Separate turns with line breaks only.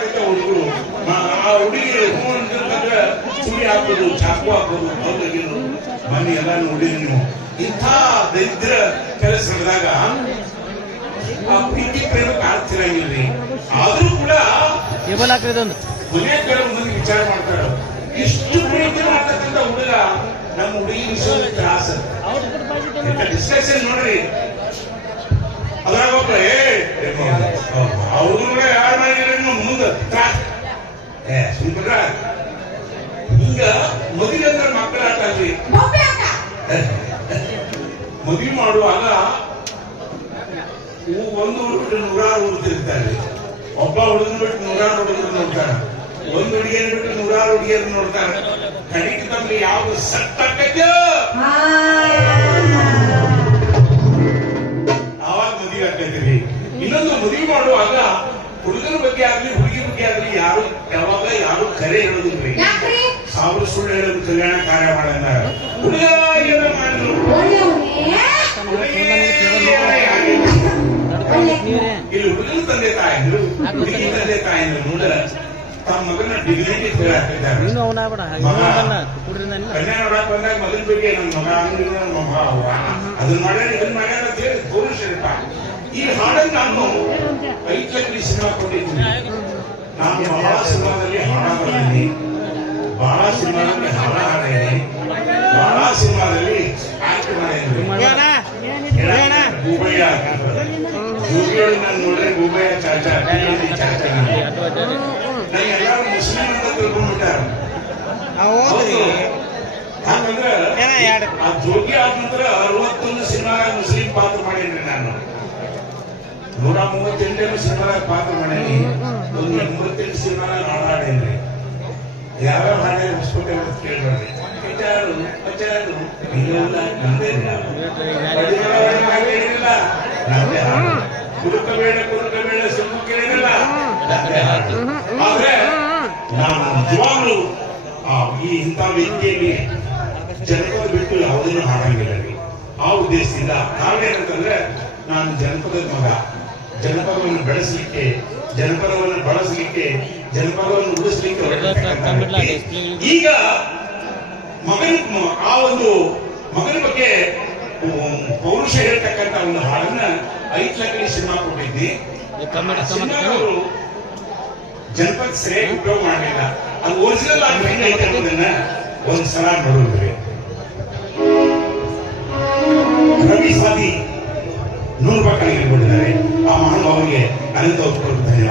ಮಾಡಕತ್ತ ಹುಡುಗರು. ಆ ಹುಡುಗಿ ಹೂ ಅಂತಂದ್ರೆ ಸುಳಿ ಹಾಕೋದು ಚಾಕು ಹಾಕೋದು ಹೌದಾಗಿರು ಮನೆ ಎಲ್ಲ ನೋಡಿರಿ ನೀವು ಇಂಥ ದರಿದ್ರ ಕೆಲಸ ನಡೆದಾಗ ಆ ಪ್ರೀತಿ ಪ್ರೇಮ ಕಾಣ್ತಿರಂಗಿಲ್ರಿ ಆದ್ರೂ ಕೂಡ ಮನೆ ಕೆಲವು ಮುಂದೆ ವಿಚಾರ ಮಾಡ್ತಾರ. ಇಷ್ಟು ಪ್ರೀತಿ ಮಾಡ್ತಕ್ಕಂಥ ಹುಡುಗ ನಮ್ಮ ಹುಡುಗಿ ವಿಷಯದ ತ್ರಾಸ ಡಿಸ್ಕಷನ್ ನೋಡ್ರಿ ಅದ್ರಾಗ ಒಬ್ರು ಏ ಅವ್ರು ಯಾರು ಮಾಡಿದ್ರೆ ನೀವು ಮುಂದೆ ತ್ರಾಸ ಈಗ ಮದುವೆ ಅಂದ್ರ ಮಕ್ಕಳ ಆಟ ಅಲ್ರಿ ಮದುವೆ ಮಾಡುವಾಗ ಒಂದು ಊರು ಬಿಟ್ಟು ನೂರಾರು ಊರು ಒಬ್ಬ ಹುಡುಗನ ಬಿಟ್ಟು ನೂರಾರು ಹುಡುಗರು ನೋಡ್ತಾರೆ. ಒಂದು ಹುಡುಗಿಯನ್ನು ಬಿಟ್ಟು ನೂರಾರು ಹುಡುಗಿಯರು ನೋಡ್ತಾರೆ. ಕಡಿಗೆ ತಮ್ಗೆ ಯಾವ್ದು ಸಟ್ ಆಕೈತೋ ಆವಾಗ ಮದುವೆ ಆಗ್ತೈತಿ ಇನ್ನೊಂದು ಮದುವೆ ಮಾಡುವಾಗ ಹುಡುಗನ ಬಗ್ಗೆ ಆಗ್ಲಿ ಬಗ್ಗೆ ಆಗ್ಲಿ ಯಾರು ಯಾವಾಗ ಯಾರು ಕರೆ ಹೇಳೋದಿಲ್ರಿ
ಅವ್ರು
ಸಾವಿರ ಸುಳ್ಳು ಹೇಳೋದು ಕಲ್ಯಾಣ ಕಾರ್ಯ ಮಾಡಲ್ಲ. ಹುಡುಗ ಏನೋ ಮಾಡಿದ್ರು ಇಲ್ಲಿ ಹುಡುಗನ ತಂದೆ ತಾಯಿಗಳು ಹುಡುಗಿ ತಂದೆ ತಾಯಿಗಳು ನೋಡ ತಮ್ಮ ಮಗನ ಕನ್ಯಾ ಬಂದಾಗ ಮಗನ ಬಗ್ಗೆ ನನ್ನ ಮಗ ಅಂಗಡಿ ನನ್ನ ಮಗ ಅವ್ವ ಅದನ್ನ ಮಾಡ್ಯಾರ ಇದನ್ನ ಮಾಡ್ಯಾರ ಅಂತ ಹೇಳಿ ಪೌರುಷರಿಪ ಈ ಹಾಡನ್ನು ನಾನು ಸಿನಿಮಾ ಕೊಟ್ಟಿದ್ದೀನಿ. ನಾನು ಬಹಳ ಸಿನಿಮಾದಲ್ಲಿ ಹಾಡ ಮಾಡಿದ್ದೀನಿ ಬಹಳ ಸಿನಿಮಾದಲ್ಲಿ ಹಾಡ ಹಾಡಿದ್ದೀನಿ ಬಹಳ ಸಿನಿಮಾದಲ್ಲಿ ಆಕ್ಟ್ ಮಾಡಿದ್ದೀನಿ ಗೂಬಯ್ಯ ಗೂಬಿಯೊಳಗೆ ನಾನು ನೋಡ್ರೆ ಗೂಬಯ್ಯ ಚಾಚಾ ಟಿವಿ ಚಾಚಾ ನಾನು. ಎಲ್ಲರೂ ಮುಸ್ಲಿಂ ಅಂತ ತಿಳ್ಕೊಂಡ್ಬಿಟ್ಟಾರ. ಹೌದು. ಯಾಕಂದ್ರೆ ಆ ಜೋಗಿ ಆದ ನಂತರ ಅರವತ್ತೊಂದು ಸಿನಿಮಾ ಮುಸ್ಲಿಂ ಪಾತ್ರ ಮಾಡೇನ್ರಿ ನಾನು. ನೂರ ಮೂವತ್ತೆಂಟನೇ ಸಿನಿಮಾ ಪಾತ್ರ ಮಾಡೇನಿ ಯಾವ್ಯಾವ ಹಾಡಿದ್ರೆ ಮುಸ್ಕೋಟೆ ಅಂತ ಕೇಳ್ಬೇಡ್ರಿ ವಿಚಾರು ವಿಚಾರು ಇದೆಲ್ಲ ನಂದೇ ಏನಿಲ್ಲ. ನಂದೇ ಹಾಡು. ಕುರುಕಬೇಡ ಕುರುಕಬೇಡ ಸುಮ್ಮ ಕೇಳಿರಲ್ಲ ನಂದೇ ಹಾಡು. ಆದ್ರೆ ನಾನು ನಿಜವಾಗ್ಲೂ ಆ ಈ ಇಂಥ ವ್ಯಕ್ತಿಯಲ್ಲಿ ಜನಪದ ಬಿಟ್ಟು ಯಾವುದನ್ನು ಹಾಡಂಗಿಲ್ಲ. ಆ ಉದ್ದೇಶದಿಂದ ಕಾರಣ ಏನಂತಂದ್ರೆ ನಾನು ಜನಪದದ ಮಗ. ಜನಪದವನ್ನು ಬೆಳೆಸಲಿಕ್ಕೆ ಜನಪದವನ್ನು ಬಳಸಲಿಕ್ಕೆ ಜನಪದವನ್ನು ಉಳಿಸಲಿಕ್ಕೆ ಈಗ ಮಗನ ಆ ಒಂದು ಮಗನ ಬಗ್ಗೆ ಪೌರುಷ ಹೇಳ್ತಕ್ಕಂತ ಒಂದು ಹಾಡನ್ನ ಐದು ಲಕ್ಷ ಸಿನಿಮಾ ಕೊಟ್ಟಿದ್ವಿ ಜನಪದ ಸರಿಯಾಗಿ ಉಪಯೋಗ ಮಾಡಲಿಲ್ಲ. ಅದು ಒರಿಜಿನಲ್ ಆಗಿ ಹೆಂಗೈತೆ ಅನ್ನೋದನ್ನ ಒಂದು ಸಲ ನೋಡಿದ್ರಿ ರವಿ ಸಾದಿ நூறு பக்கம் கொடுத்தாரு ஆமான் அவருக்கு அனுபவம் கொடுத்தாரு